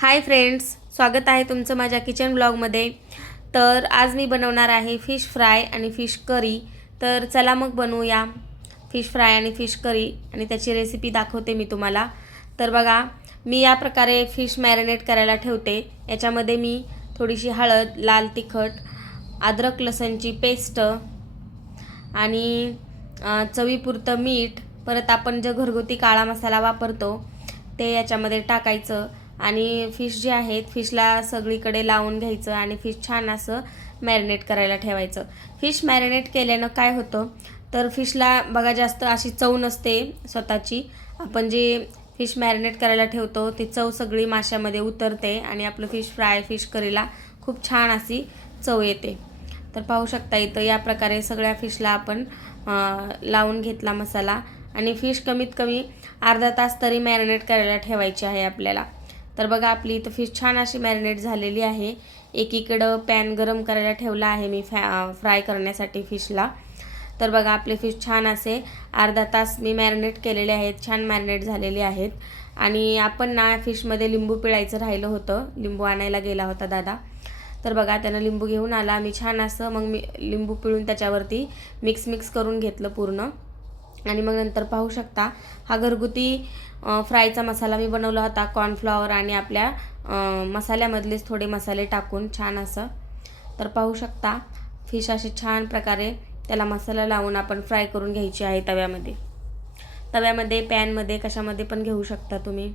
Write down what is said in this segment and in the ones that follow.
Hi friends स्वागत आहे तुमचं माझ्या किचन ब्लॉगमध्ये. तर आज मी बनवणार आहे फिश फ्राय आणि फिश करी. तर चला मग बनवूया फिश फ्राय आणि फिश करी आणि त्याची रेसिपी दाखवते मी तुम्हाला. तर बघा मी या प्रकारे फिश मॅरिनेट करायला ठेवते. याच्यामध्ये मी थोडीशी हळद लाल तिखट अद्रक लसणची पेस्ट आणि चवीपुरतं मीठ परत आपण जो घरगुती काळा मसाला वापरतो ते याच्यामध्ये टाकायचं. आणि फिश जे आहेत फिशला सगळीकडे लावून घ्यायचं आणि फिश छान असं मॅरिनेट करायला ठेवायचं. फिश मॅरिनेट केल्यानं काय होतं? तर फिशला बघा जास्त अशी चव नसते स्वतःची. आपण जे फिश मॅरिनेट करायला ठेवतो ती चव सगळी माशामध्ये उतरते आणि आपलं फिश फ्राय फिश करीला खूप छान अशी चव येते. तर पाहू शकता इथं या प्रकारे सगळ्या फिशला आपण लावून घेतला मसाला. आणि फिश कमीत कमी अर्धा तास तरी मॅरिनेट करायला ठेवायची आहे आपल्याला. तर बघा आपली इथं फिश छान अशी मॅरिनेट झालेली आहे. एकीकडं पॅन गरम करायला ठेवला आहे मी फॅ फ्राय करण्यासाठी फिशला तर बघा आपले फिश छान असे अर्धा तास मी मॅरिनेट केलेले आहेत छान मॅरिनेट झालेले आहेत. आणि आपण ना फिशमध्ये लिंबू पिळायचं राहिलं होतं लिंबू आणायला गेला होता दादा. तर बघा त्यानं लिंबू घेऊन आला मी छान असं मग मी लिंबू पिळून त्याच्यावरती मिक्स मिक्स करून घेतलं पूर्ण. आणि मग नंतर पाहू शकता हा घरगुती फ्रायचा मसाला मी बनवला होता कॉर्नफ्लॉवर आणि आपल्या मसाल्यामधलेच थोडे मसाले टाकून छान असं. तर पाहू शकता फिश अशी छान प्रकारे त्याला मसाला लावून आपण फ्राय करून घ्यायची आहे तव्यामध्ये. तव्यामध्ये पॅनमध्ये कशामध्ये पण घेऊ शकता तुम्ही.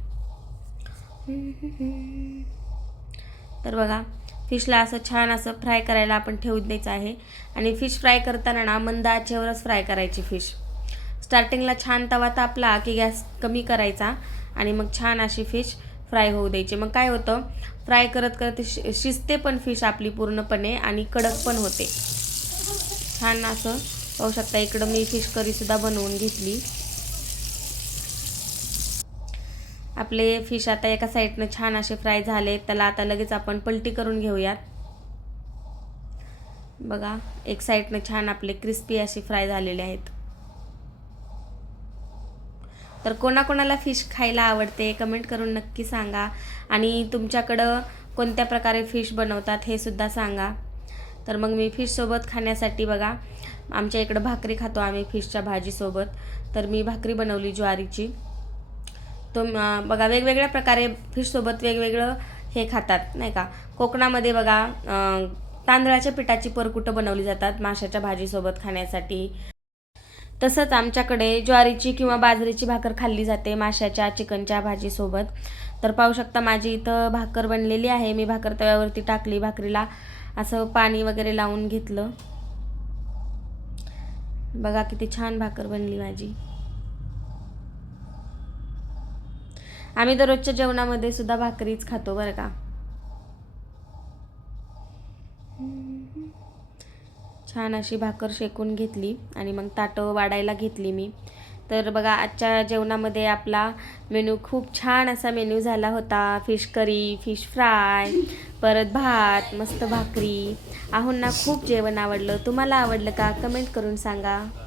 तर बघा फिशला असं छान असं फ्राय करायला आपण ठेवू द्यायचं आहे. आणि फिश फ्राय करताना ना मंद आचेवरच फ्राय करायची फिश स्टार्टिंगला छान तवा तापला की गॅस कमी करायचा आणि मग छान अशी फिश फ्राय होऊ द्यायची. मग काय होतं? फ्राय करत करत शि शिजते पण फिश आपली पूर्णपणे आणि कडक पण होते. छान असं पाहू शकता इकडं मी फिश करीसुद्धा बनवून घेतली. आपले फिश आता एका साईडनं छान असे फ्राय झाले. त्याला आता लगेच आपण पलटी करून घेऊयात. बघा एक साईडनं छान आपले क्रिस्पी असे फ्राय झालेले आहेत. तर कोणाकोणाला फिश खायला आवडते कमेंट करून नक्की सांगा. आणि तुमच्याकडं कोणत्या प्रकारे फिश बनवतात हे सुद्धा सांगा. तर मग मी फिशसोबत खाण्यासाठी बघा आमच्या इकडं भाकरी खातो आम्ही फिशच्या भाजीसोबत. तर मी भाकरी बनवली ज्वारीची. तो बघा वेगवेगळ्या प्रकारे फिशसोबत वेगवेगळं हे खातात नाही का? कोकणामध्ये बघा तांदळाच्या पिठाची परकुटं बनवली जातात? माशाच्या भाजीसोबत खाण्यासाठी. तसंच आमच्याकडे ज्वारीची किंवा बाजरीची भाकर खाल्ली जाते माशाच्या चिकनच्या भाजीसोबत. तर पाहू शकता माझी इथं भाकर बनलेली आहे. मी भाकर तव्यावरती टाकली भाकरीला असं पाणी वगैरे लावून घेतलं. बघा किती छान भाकर बनली माझी. आम्ही दररोजच्या जेवणामध्ये सुद्धा भाकरीच खातो बरं का. छान अशी भाकर शेकून घेतली आणि मग ताटं वाढायला घेतली मी. तर बघा आजच्या जेवणामध्ये आपला मेनू खूप छान असा मेन्यू झाला होता. फिश करी फिश फ्राय परत भात मस्त भाकरी. आहोंना खूप जेवण आवडलं. तुम्हाला आवडलं का? कमेंट करून सांगा.